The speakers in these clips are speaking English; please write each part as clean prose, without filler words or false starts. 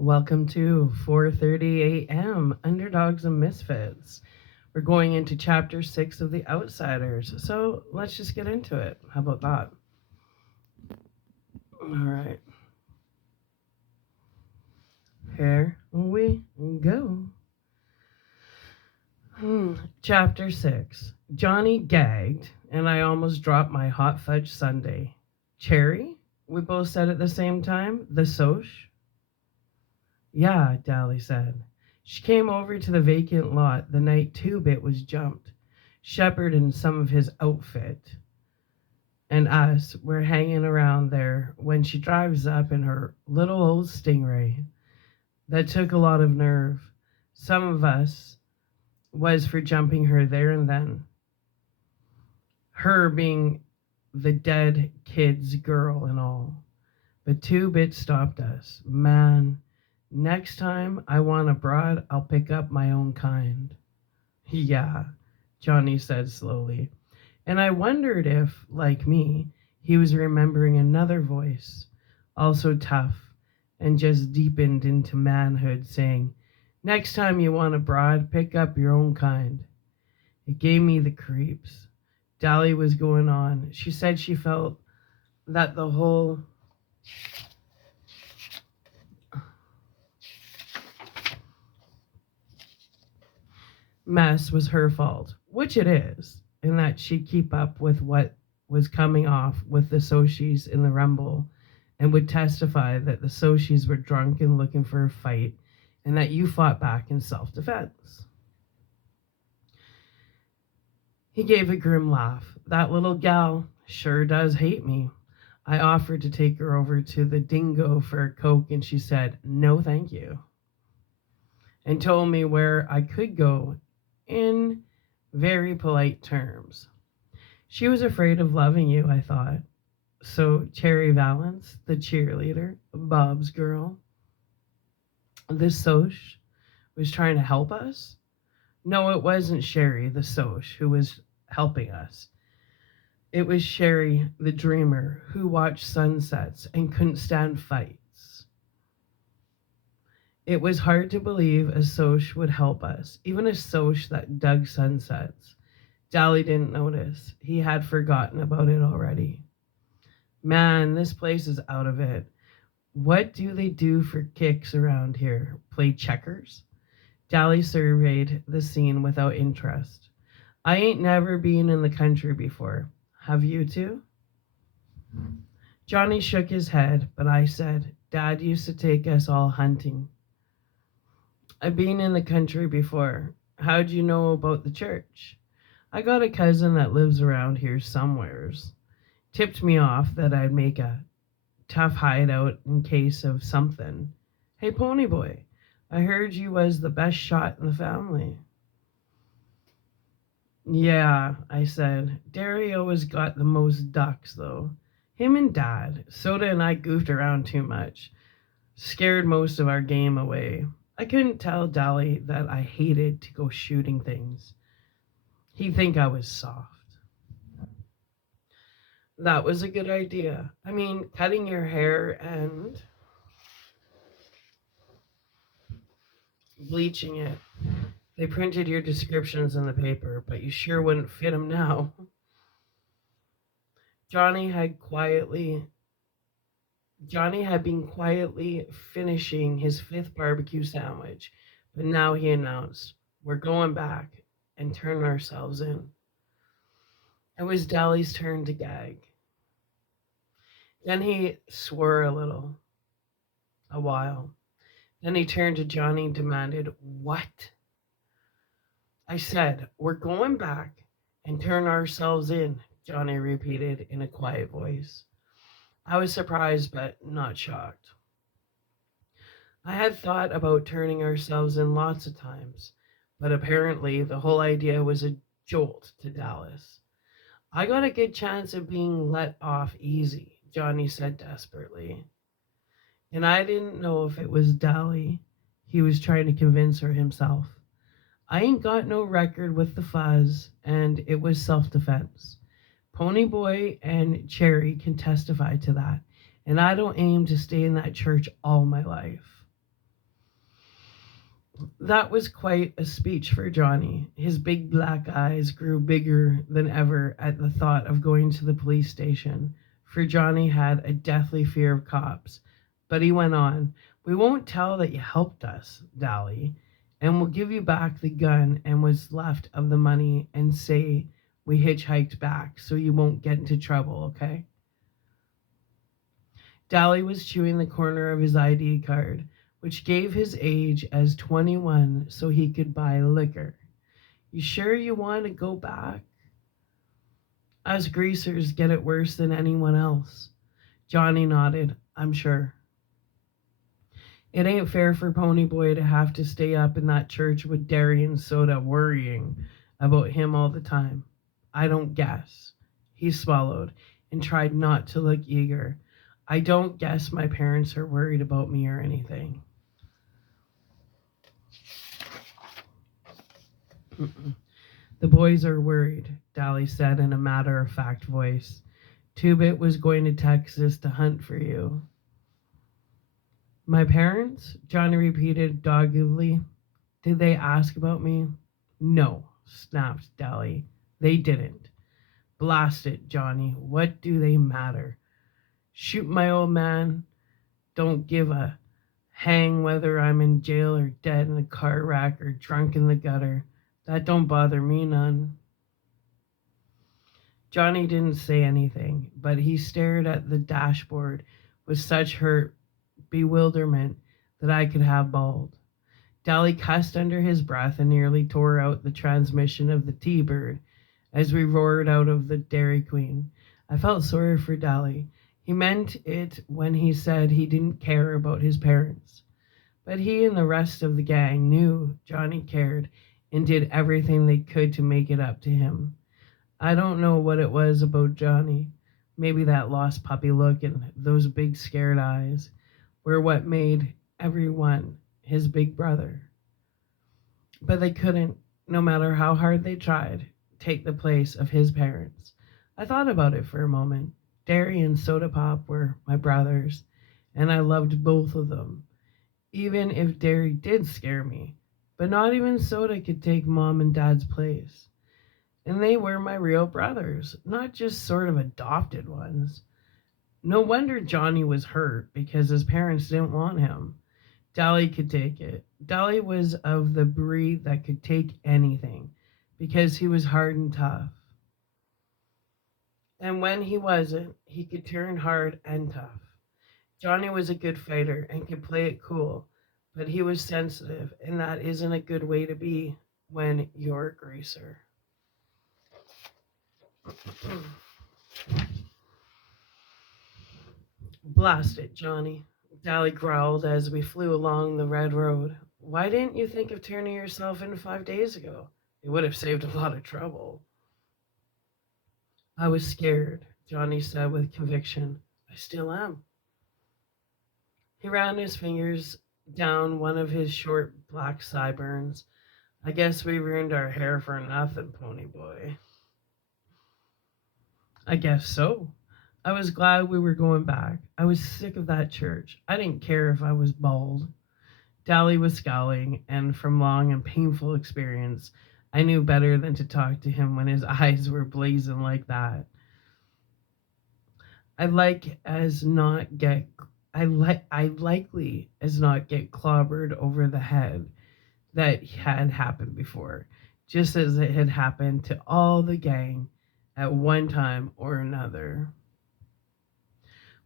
Welcome to 4:30 a.m. Underdogs and Misfits. We're going into chapter 6 of The Outsiders. So, let's just get into it. How about that? All right. Here we go. Chapter 6. Johnny gagged, and I almost dropped my hot fudge sundae. Cherry? We both said at the same time. The Soch? Yeah, Dally said. She came over to the vacant lot the night Two Bit was jumped. Shepard and some of his outfit and us were hanging around there when she drives up in her little old Stingray. That took a lot of nerve. Some of us was for jumping her there and then. Her being the dead kid's girl and all. But Two Bit stopped us. Man, next time I want a broad, I'll pick up my own kind. Yeah, Johnny said slowly. And I wondered if, like me, he was remembering another voice, also tough, and just deepened into manhood, saying, Next time you want a broad, pick up your own kind. It gave me the creeps. Dally was going on. She said she felt that the whole mess was her fault, which it is, and that she'd keep up with what was coming off with the Sochis in the rumble and would testify that the Sochis were drunk and looking for a fight and that you fought back in self-defense. He gave a grim laugh. That little gal sure does hate me. I offered to take her over to the Dingo for a Coke and she said, no thank you, and told me where I could go in very polite terms. She was afraid of loving you, I thought. So Cherry Valance, the cheerleader, Bob's girl, the Soch, was trying to help us? No, it wasn't Sherry, the Soch, who was helping us. It was Sherry, the dreamer, who watched sunsets and couldn't stand fights. It was hard to believe a Soch would help us, even a Soch that dug sunsets. Dally didn't notice. He had forgotten about it already. Man, this place is out of it. What do they do for kicks around here? Play checkers? Dally surveyed the scene without interest. I ain't never been in the country before. Have you two? Johnny shook his head, but I said, Dad used to take us all hunting. I've been in the country before. How'd you know about the church? I got a cousin that lives around here somewheres. Tipped me off that I'd make a tough hideout in case of something. Hey, Ponyboy, I heard you was the best shot in the family. Yeah, I said. Derry always got the most ducks, though. Him and Dad. Soda and I goofed around too much. Scared most of our game away. I couldn't tell Dally that I hated to go shooting things. He'd think I was soft. That was a good idea. I mean, cutting your hair and bleaching it. They printed your descriptions in the paper, but you sure wouldn't fit them now. Johnny had quietly Johnny had been quietly finishing his fifth barbecue sandwich, but now he announced, We're going back and turn ourselves in. It was Dally's turn to gag. Then he swore a while. Then he turned to Johnny and demanded, What? I said, We're going back and turn ourselves in, Johnny repeated in a quiet voice. I was surprised but not shocked. I had thought about turning ourselves in lots of times, but apparently the whole idea was a jolt to Dallas. I got a good chance of being let off easy, Johnny said desperately. And I didn't know if it was Dally he was trying to convince her himself. I ain't got no record with the fuzz, and it was self-defense. Ponyboy and Cherry can testify to that, and I don't aim to stay in that church all my life. That was quite a speech for Johnny. His big black eyes grew bigger than ever at the thought of going to the police station, for Johnny had a deathly fear of cops. But he went on, "We won't tell that you helped us, Dally, and we'll give you back the gun and what's left of the money and say we hitchhiked back so you won't get into trouble, okay?" Dally was chewing the corner of his ID card, which gave his age as 21 so he could buy liquor. "You sure you want to go back? Us greasers get it worse than anyone else." Johnny nodded. "I'm sure." "It ain't fair for Ponyboy to have to stay up in that church with Darian Soda worrying about him all the time. I don't guess." He swallowed and tried not to look eager. "I don't guess my parents are worried about me or anything." "The boys are worried," Dally said in a matter-of-fact voice. "Two-Bit was going to Texas to hunt for you." "My parents?" Johnny repeated doggedly. "Did they ask about me?" "No," snapped Dally. "They didn't." "Blast it, Johnny. What do they matter? Shoot my old man. Don't give a hang whether I'm in jail or dead in a car wreck or drunk in the gutter. That don't bother me none." Johnny didn't say anything, but he stared at the dashboard with such hurt bewilderment that I could have bawled. Dally cussed under his breath and nearly tore out the transmission of the T-Bird as we roared out of the Dairy Queen. I felt sorry for Dally. He meant it when he said he didn't care about his parents. But he and the rest of the gang knew Johnny cared and did everything they could to make it up to him. I don't know what it was about Johnny. Maybe that lost puppy look and those big scared eyes were what made everyone his big brother. But they couldn't, no matter how hard they tried, take the place of his parents. I thought about it for a moment. Derry and Soda Pop were my brothers, and I loved both of them, even if Derry did scare me. But not even Soda could take Mom and Dad's place. And they were my real brothers, not just sort of adopted ones. No wonder Johnny was hurt because his parents didn't want him. Dolly could take it. Dolly was of the breed that could take anything because he was hard and tough. And when he wasn't, he could turn hard and tough. Johnny was a good fighter and could play it cool, but he was sensitive, and that isn't a good way to be when you're a greaser. "Blast it, Johnny," Dolly growled as we flew along the red road. "Why didn't you think of turning yourself in 5 days ago? It would have saved a lot of trouble." "I was scared," Johnny said with conviction. "I still am." He ran his fingers down one of his short black sideburns. "I guess we ruined our hair for nothing, Ponyboy." "I guess so." I was glad we were going back. I was sick of that church. I didn't care if I was bald. Dally was scowling, and from long and painful experience, I knew better than to talk to him when his eyes were blazing like that. I'd like as not get I likely as not get clobbered over the head that had happened before, just as it had happened to all the gang at one time or another.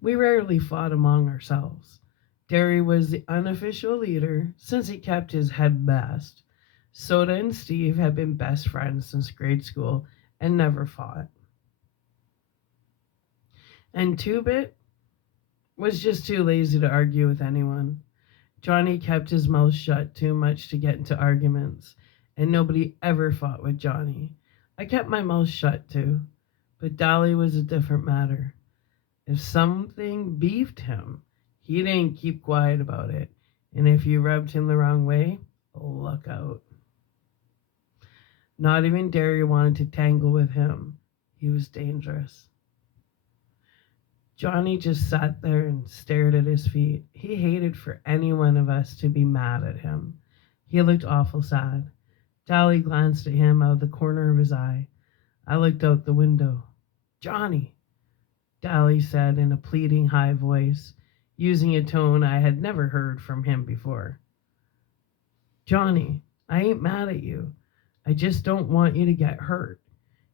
We rarely fought among ourselves. Derry was the unofficial leader since he kept his head best. Soda and Steve had been best friends since grade school and never fought. And Two-Bit was just too lazy to argue with anyone. Johnny kept his mouth shut too much to get into arguments, and nobody ever fought with Johnny. I kept my mouth shut too, but Dolly was a different matter. If something beefed him, he didn't keep quiet about it, and if you rubbed him the wrong way, look out. Not even Derry wanted to tangle with him. He was dangerous. Johnny just sat there and stared at his feet. He hated for any one of us to be mad at him. He looked awful sad. Dolly glanced at him out of the corner of his eye. I looked out the window. Johnny, Dolly said in a pleading high voice, using a tone I had never heard from him before. Johnny, I ain't mad at you. I just don't want you to get hurt.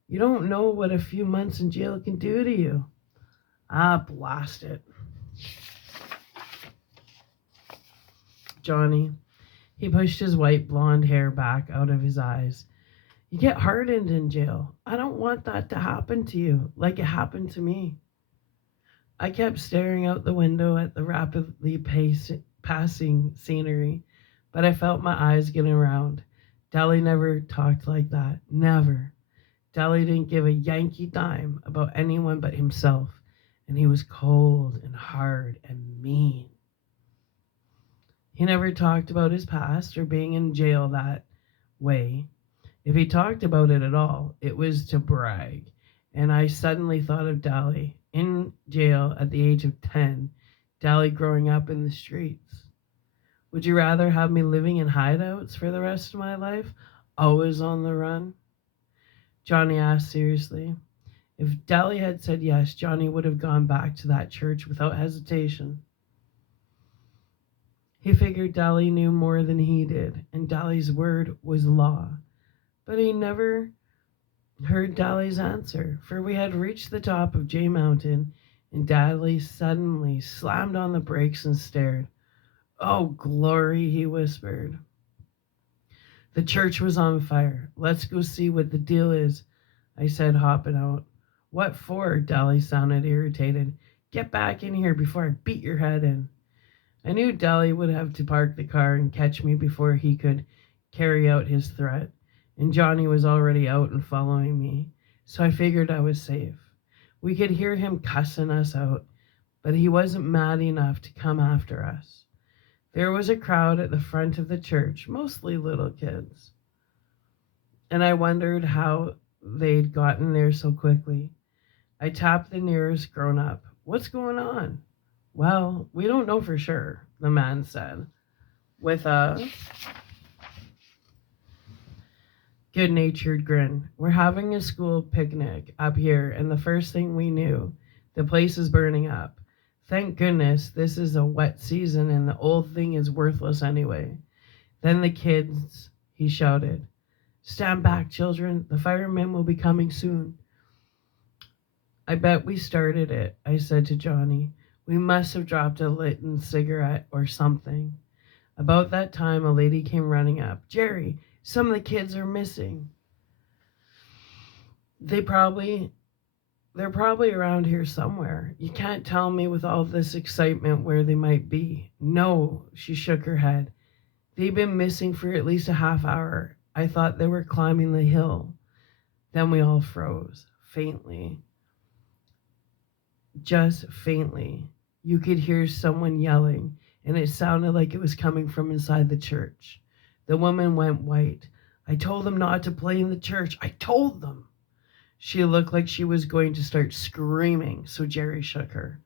You don't know what a few months in jail can do to you. Ah, blast it. Johnny, he pushed his white blonde hair back out of his eyes. You get hardened in jail. I don't want that to happen to you like it happened to me. I kept staring out the window at the rapidly passing scenery, but I felt my eyes getting around. Dolly never talked like that. Never. Dolly didn't give a Yankee dime about anyone but himself, and he was cold and hard and mean. He never talked about his past or being in jail that way. If he talked about it at all, it was to brag. And I suddenly thought of Dolly in jail at the age of 10, Dolly growing up in the streets. Would you rather have me living in hideouts for the rest of my life, always on the run? Johnny asked seriously. If Dolly had said yes, Johnny would have gone back to that church without hesitation. He figured Dolly knew more than he did, and Dolly's word was law. But he never heard Dolly's answer, for we had reached the top of Jay Mountain, and Dolly suddenly slammed on the brakes and stared. Oh, glory, he whispered. The church was on fire. Let's go see what the deal is, I said, hopping out. What for? Dolly sounded irritated. Get back in here before I beat your head in. I knew Dolly would have to park the car and catch me before he could carry out his threat, and Johnny was already out and following me, so I figured I was safe. We could hear him cussing us out, but he wasn't mad enough to come after us. There was a crowd at the front of the church, mostly little kids, and I wondered how they'd gotten there so quickly. I tapped the nearest grown-up. What's going on? Well, we don't know for sure, the man said, with a good-natured grin. We're having a school picnic up here, and the first thing we knew, the place is burning up. Thank goodness this is a wet season and the old thing is worthless anyway. Then the kids, he shouted. Stand back, children. The firemen will be coming soon. I bet we started it, I said to Johnny. We must have dropped a lit cigarette or something. About that time, a lady came running up. Jerry, some of the kids are missing. They're probably around here somewhere. You can't tell me with all this excitement where they might be. No, she shook her head. They've been missing for at least a half hour. I thought they were climbing the hill. Then we all froze, faintly. Just faintly. You could hear someone yelling, and it sounded like it was coming from inside the church. The woman went white. I told them not to play in the church. I told them. She looked like she was going to start screaming, so Jerry shook her.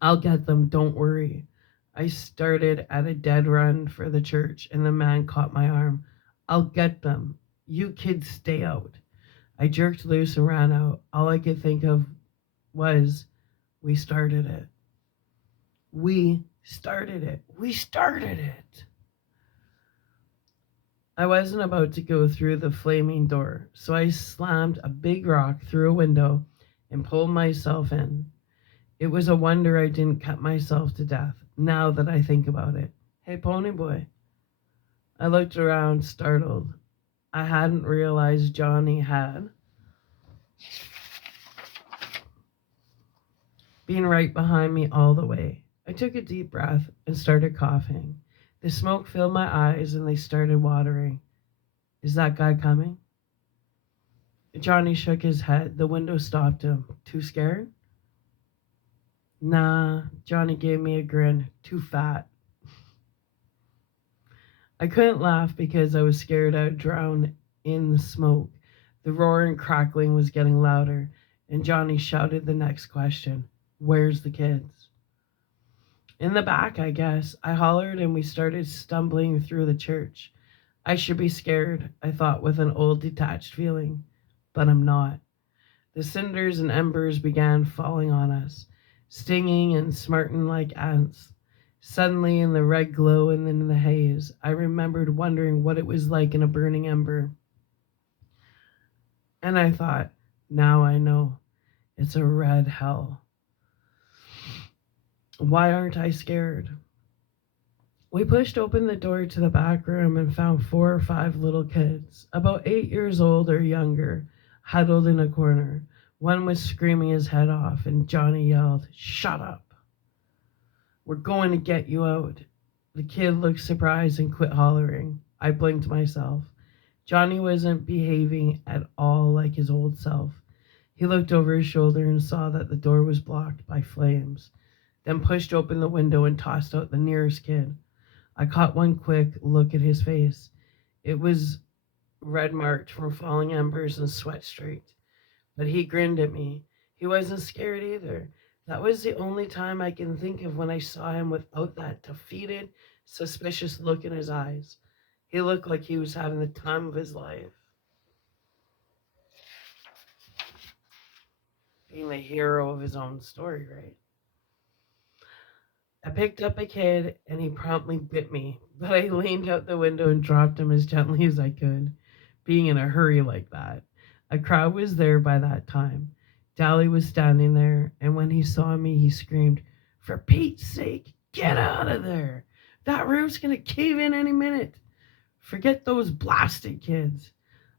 I'll get them, don't worry. I started at a dead run for the church, and the man caught my arm. I'll get them. You kids stay out. I jerked loose and ran out. All I could think of was, we started it. We started it. We started it. I wasn't about to go through the flaming door, so I slammed a big rock through a window and pulled myself in. It was a wonder I didn't cut myself to death, now that I think about it. Hey, pony boy. I looked around, startled. I hadn't realized Johnny had been right behind me all the way. I took a deep breath and started coughing. The smoke filled my eyes and they started watering. Is that guy coming? Johnny shook his head. The window stopped him. Too scared? Nah, Johnny gave me a grin. Too fat. I couldn't laugh because I was scared I'd drown in the smoke. The roar and crackling was getting louder, and Johnny shouted the next question. Where's the kids? In the back, I guess. I hollered and we started stumbling through the church. I should be scared, I thought with an old detached feeling. But I'm not. The cinders and embers began falling on us, stinging and smarting like ants. Suddenly, in the red glow and in the haze, I remembered wondering what it was like in a burning ember. And I thought, now I know. It's a red hell. Why aren't I scared? We pushed open the door to the back room and found 4 or 5 little kids, about 8 years old or younger, huddled in a corner. One was screaming his head off, and Johnny yelled, "Shut up! We're going to get you out." The kid looked surprised and quit hollering. I blinked myself. Johnny wasn't behaving at all like his old self. He looked over his shoulder and saw that the door was blocked by flames, then pushed open the window and tossed out the nearest kid. I caught one quick look at his face. It was red marked from falling embers and sweat streaked. But he grinned at me. He wasn't scared either. That was the only time I can think of when I saw him without that defeated, suspicious look in his eyes. He looked like he was having the time of his life, being the hero of his own story, right? I picked up a kid and he promptly bit me, but I leaned out the window and dropped him as gently as I could, being in a hurry like that. A crowd was there by that time. Dally was standing there, and when he saw me, he screamed, "For Pete's sake, get out of there! That roof's gonna cave in any minute! Forget those blasted kids!"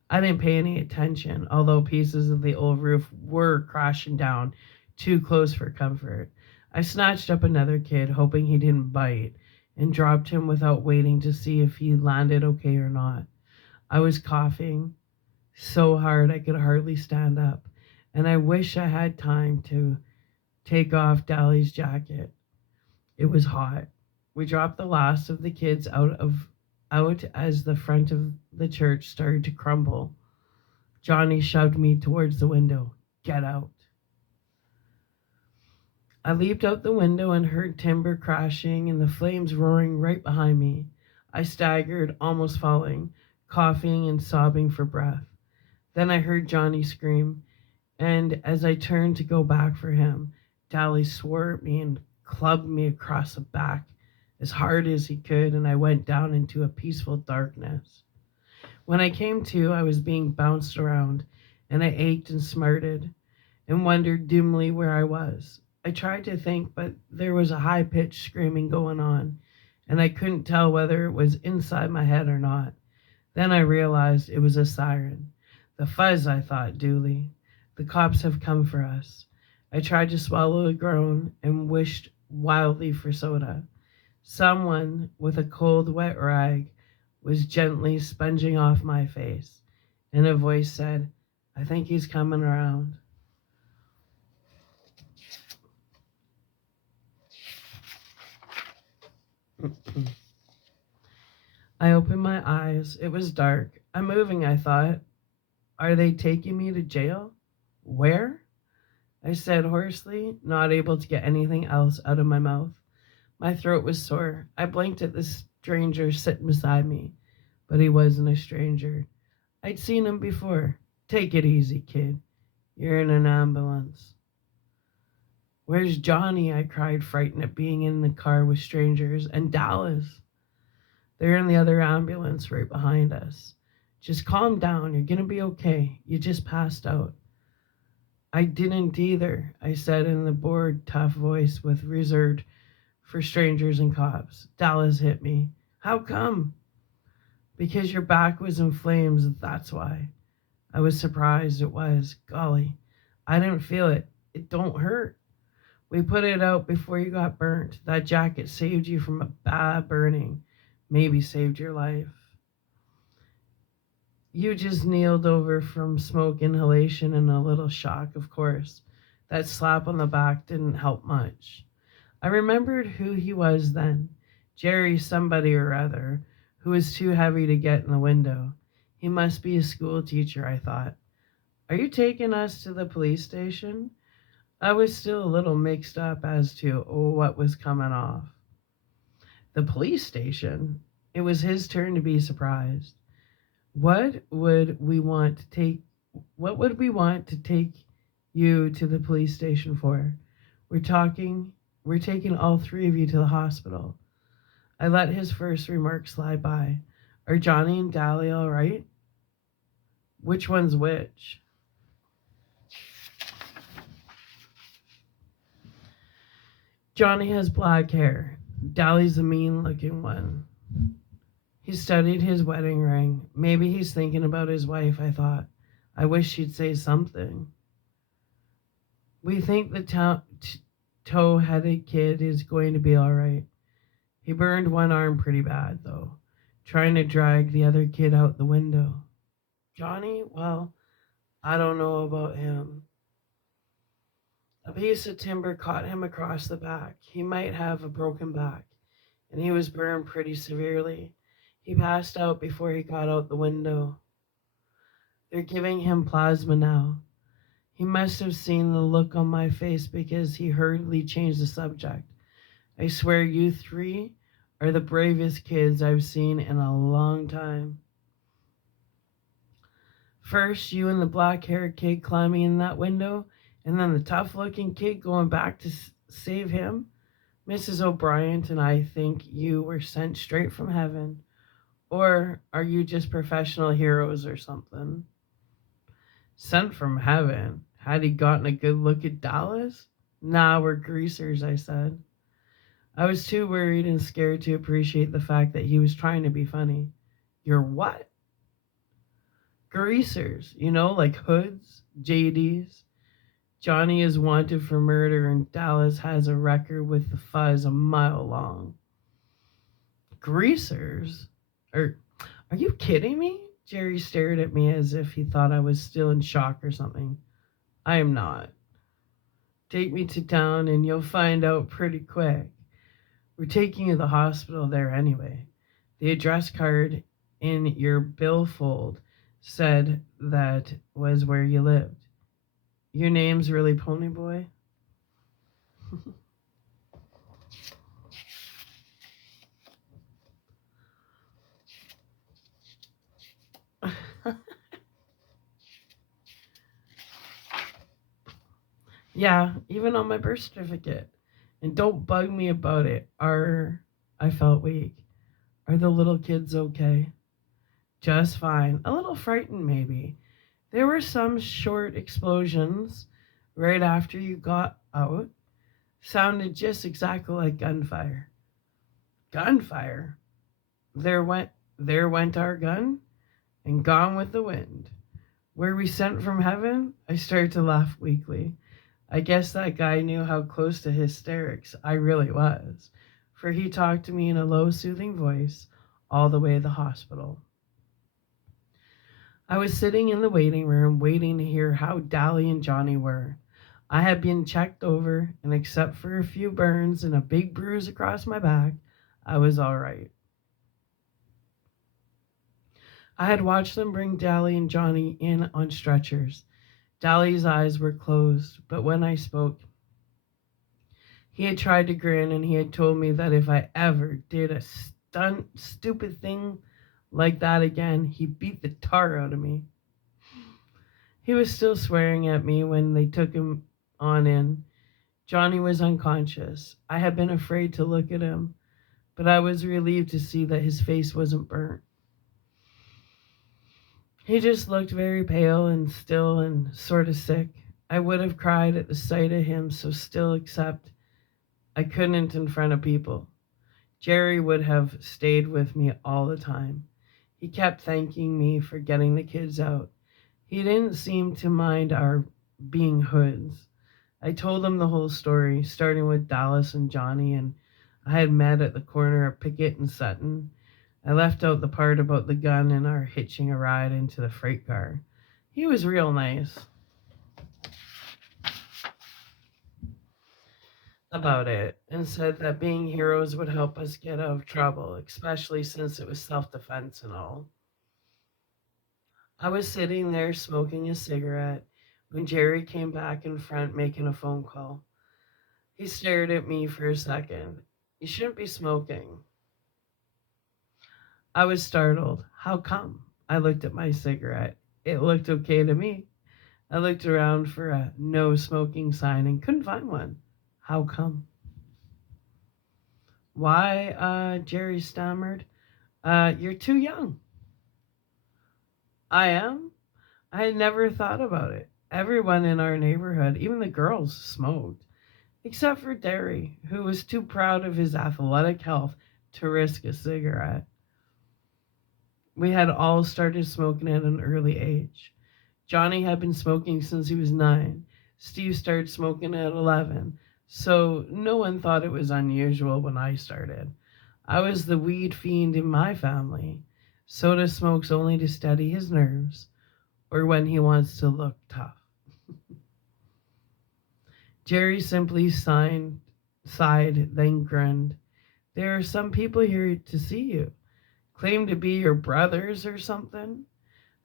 I didn't pay any attention, although pieces of the old roof were crashing down, too close for comfort. I snatched up another kid, hoping he didn't bite, and dropped him without waiting to see if he landed okay or not. I was coughing so hard I could hardly stand up, and I wish I had time to take off Dally's jacket. It was hot. We dropped the last of the kids out as the front of the church started to crumble. Johnny shoved me towards the window. "Get out." I leaped out the window and heard timber crashing and the flames roaring right behind me. I staggered, almost falling, coughing and sobbing for breath. Then I heard Johnny scream, and as I turned to go back for him, Dally swore at me and clubbed me across the back as hard as he could, and I went down into a peaceful darkness. When I came to, I was being bounced around, and I ached and smarted and wondered dimly where I was. I tried to think, but there was a high-pitched screaming going on, and I couldn't tell whether it was inside my head or not. Then I realized it was a siren. "The fuzz," I thought dully. "The cops have come for us." I tried to swallow a groan and wished wildly for soda. Someone with a cold, wet rag was gently sponging off my face, and a voice said, "I think he's coming around." I opened my eyes. It was dark. "I'm moving," I thought. "Are they taking me to jail?" "Where?" I said hoarsely, not able to get anything else out of my mouth. My throat was sore. I blinked at the stranger sitting beside me, but he wasn't a stranger. I'd seen him before. "Take it easy, kid. You're in an ambulance." "Where's Johnny?" I cried, frightened at being in the car with strangers. "And Dallas?" "They're in the other ambulance right behind us." "Just calm down. You're gonna be okay. You just passed out." "I didn't either," I said in the bored, tough voice with reserved for strangers and cops. "Dallas hit me." "How come?" "Because your back was in flames, that's why." I was surprised it was. Golly, I didn't feel it. It don't hurt. "We put it out before you got burnt. That jacket saved you from a bad burning. Maybe saved your life." "You just kneeled over from smoke inhalation and a little shock, of course. That slap on the back didn't help much." I remembered who he was then. Jerry somebody or other, who was too heavy to get in the window. He must be a school teacher, I thought. "Are you taking us to the police station?" I was still a little mixed up as to what was coming off. The police station. It was his turn to be surprised. What would we want to take what would we want to take you to the police station for? We're talking we're taking all three of you to the hospital. I let his first remark slide by. Are Johnny and Dally all right? Which one's which? Johnny has black hair. Dally's the mean looking one. He studied his wedding ring. Maybe he's thinking about his wife, I thought. I wish she'd say something. We think the toe headed kid is going to be all right. He burned one arm pretty bad, though, trying to drag the other kid out the window. Johnny, well, I don't know about him. A piece of timber caught him across the back. He might have a broken back, and he was burned pretty severely. He passed out before he got out the window. They're giving him plasma now. He must have seen the look on my face because he hurriedly changed the subject. I swear you three are the bravest kids I've seen in a long time. First, you and the black-haired kid climbing in that window, and then the tough-looking kid going back to save him. Mrs. O'Brien and I think you were sent straight from heaven. Or are you just professional heroes or something? Sent from heaven? Had he gotten a good look at Dallas? Nah, we're greasers, I said. I was too worried and scared to appreciate the fact that he was trying to be funny. You're what? Greasers, like hoods, JDs. Johnny is wanted for murder and Dallas has a record with the fuzz a mile long. Greasers? Are you kidding me? Jerry stared at me as if he thought I was still in shock or something. I am not. Take me to town and you'll find out pretty quick. We're taking you to the hospital there anyway. The address card in your billfold said that was where you lived. Your name's really Ponyboy? Yeah, even on my birth certificate. And don't bug me about it. I felt weak. Are the little kids okay? Just fine. A little frightened, maybe. There were some short explosions right after you got out. Sounded just exactly like gunfire. Gunfire? There went our gun, and gone with the wind. Were we sent from heaven? I started to laugh weakly. I guess that guy knew how close to hysterics I really was, for he talked to me in a low, soothing voice all the way to the hospital. I was sitting in the waiting room waiting to hear how Dally and Johnny were. I had been checked over, and except for a few burns and a big bruise across my back, I was all right. I had watched them bring Dally and Johnny in on stretchers. Dally's eyes were closed, but when I spoke, he had tried to grin and he had told me that if I ever did a stupid thing like that again, he'd beat the tar out of me. He was still swearing at me when they took him on in. Johnny was unconscious. I had been afraid to look at him, but I was relieved to see that his face wasn't burnt. He just looked very pale and still and sort of sick. I would have cried at the sight of him so still, except I couldn't in front of people. Jerry would have stayed with me all the time. He kept thanking me for getting the kids out. He didn't seem to mind our being hoods. I told him the whole story, starting with Dallas and Johnny, and I had met at the corner of Pickett and Sutton. I left out the part about the gun and our hitching a ride into the freight car. He was real nice about it and said that being heroes would help us get out of trouble, especially since it was self-defense and all. I was sitting there smoking a cigarette when Jerry came back in front making a phone call. He stared at me for a second. You shouldn't be smoking. I was startled. How come? I looked at my cigarette. It looked okay to me. I looked around for a no smoking sign and couldn't find one. How come? Why? Jerry stammered. You're too young. I am? I had never thought about it. Everyone in our neighborhood, even the girls, smoked, except for Derry, who was too proud of his athletic health to risk a cigarette. We had all started smoking at an early age. Johnny had been smoking since he was 9. Steve started smoking at 11. So no one thought it was unusual when I started. I was the weed fiend in my family. Soda smokes only to steady his nerves or when he wants to look tough. Jerry simply sighed, then grinned. There are some people here to see you. Claim to be your brothers or something?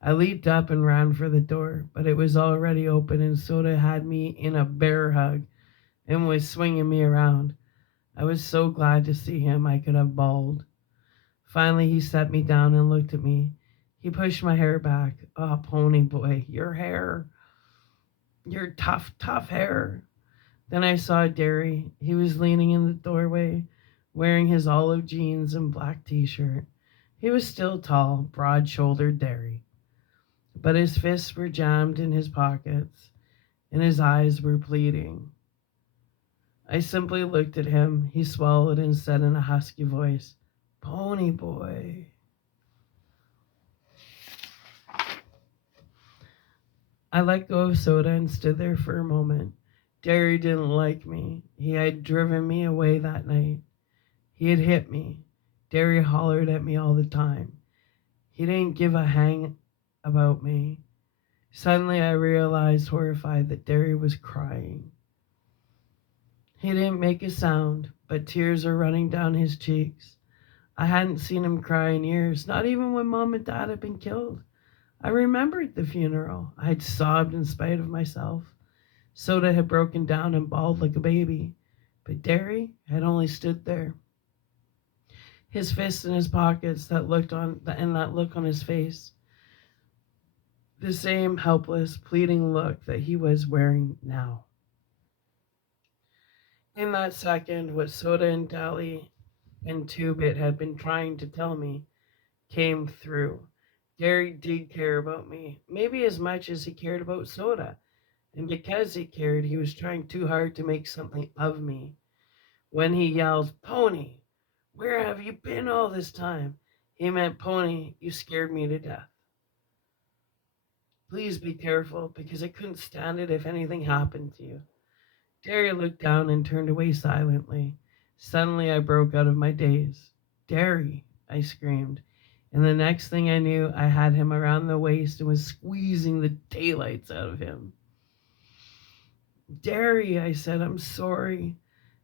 I leaped up and ran for the door, but it was already open and Soda had me in a bear hug and was swinging me around. I was so glad to see him I could have bawled. Finally, he set me down and looked at me. He pushed my hair back. Oh, pony boy, your hair. Your tough, tough hair. Then I saw Derry. He was leaning in the doorway, wearing his olive jeans and black t-shirt. He was still tall, broad-shouldered Derry, but his fists were jammed in his pockets, and his eyes were pleading. I simply looked at him. He swallowed and said in a husky voice, "Pony boy." I let go of Soda and stood there for a moment. Derry didn't like me. He had driven me away that night. He had hit me. Derry hollered at me all the time. He didn't give a hang about me. Suddenly I realized, horrified, that Derry was crying. He didn't make a sound, but tears were running down his cheeks. I hadn't seen him cry in years, not even when Mom and Dad had been killed. I remembered the funeral. I had sobbed in spite of myself. Soda had broken down and bawled like a baby, but Derry had only stood there. His fists in his pockets, that look on his face, the same helpless, pleading look that he was wearing now. In that second, what Soda and Dally and Two Bit had been trying to tell me came through. Derry did care about me, maybe as much as he cared about Soda. And because he cared, he was trying too hard to make something of me. When he yelled, "Pony, where have you been all this time?" he meant, "Pony, you scared me to death. Please be careful, because I couldn't stand it if anything happened to you." Derry looked down and turned away silently. Suddenly I broke out of my daze. "Derry!" I screamed. And the next thing I knew, I had him around the waist and was squeezing the daylights out of him. "Derry," I said, "I'm sorry."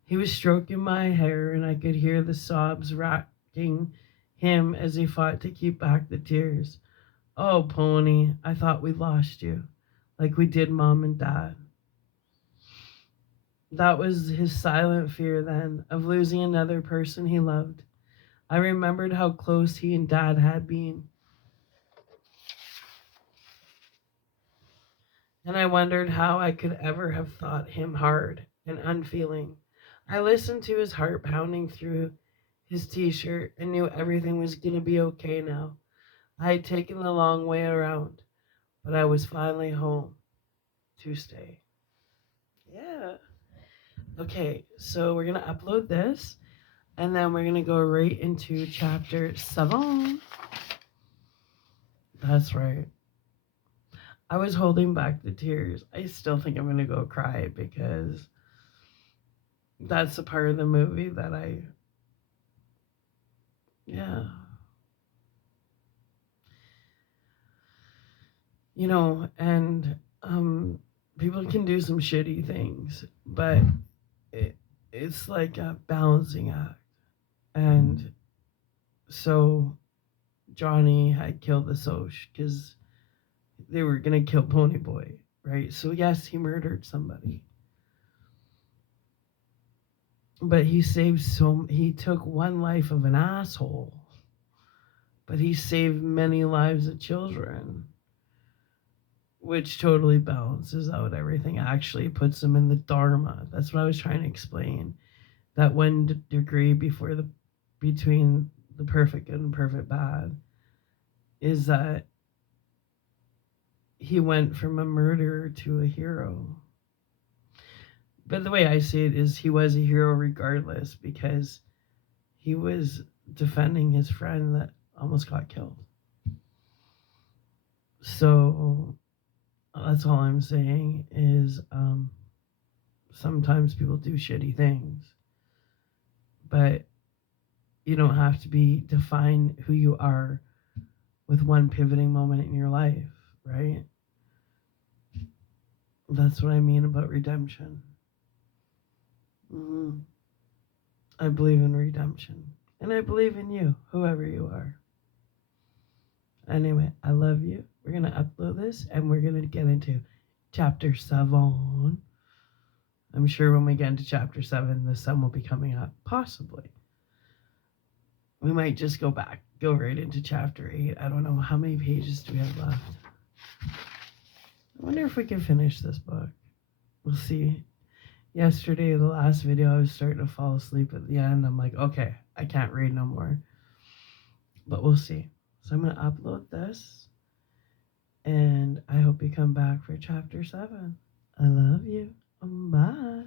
He was stroking my hair, and I could hear the sobs racking him as he fought to keep back the tears. "Oh, Pony, I thought we lost you, like we did Mom and Dad." That was his silent fear then, of losing another person he loved. I remembered how close he and Dad had been, and I wondered how I could ever have thought him hard and unfeeling. I listened to his heart pounding through his t-shirt and knew everything was going to be okay now. I had taken the long way around, but I was finally home to stay. Yeah. Okay, so we're going to upload this, and then we're going to go right into chapter 7. That's right. I was holding back the tears. I still think I'm going to go cry because that's the part of the movie that yeah. And people can do some shitty things, but it's like a balancing act. And so Johnny had killed the Soch because they were gonna kill Ponyboy, right? So yes, he murdered somebody, but he took one life of an asshole but he saved many lives of children, which totally balances out everything. Actually, puts him in the Dharma. That's what I was trying to explain. That one degree between the perfect good and perfect bad is that he went from a murderer to a hero. But the way I see it is he was a hero regardless, because he was defending his friend that almost got killed. So that's all I'm saying is sometimes people do shitty things, but you don't have to define who you are with one pivoting moment in your life, right? That's what I mean about redemption. Mm-hmm. I believe in redemption, and I believe in you, whoever you are. Anyway, I love you. We're going to upload this, and we're going to get into chapter 7. I'm sure when we get into chapter 7, the sun will be coming up. Possibly. We might just go right into chapter 8. I don't know. How many pages do we have left? I wonder if we can finish this book. We'll see. Yesterday, the last video, I was starting to fall asleep at the end. I'm like, okay, I can't read no more. But we'll see. So I'm going to upload this. And I hope you come back for chapter 7. I love you. Bye.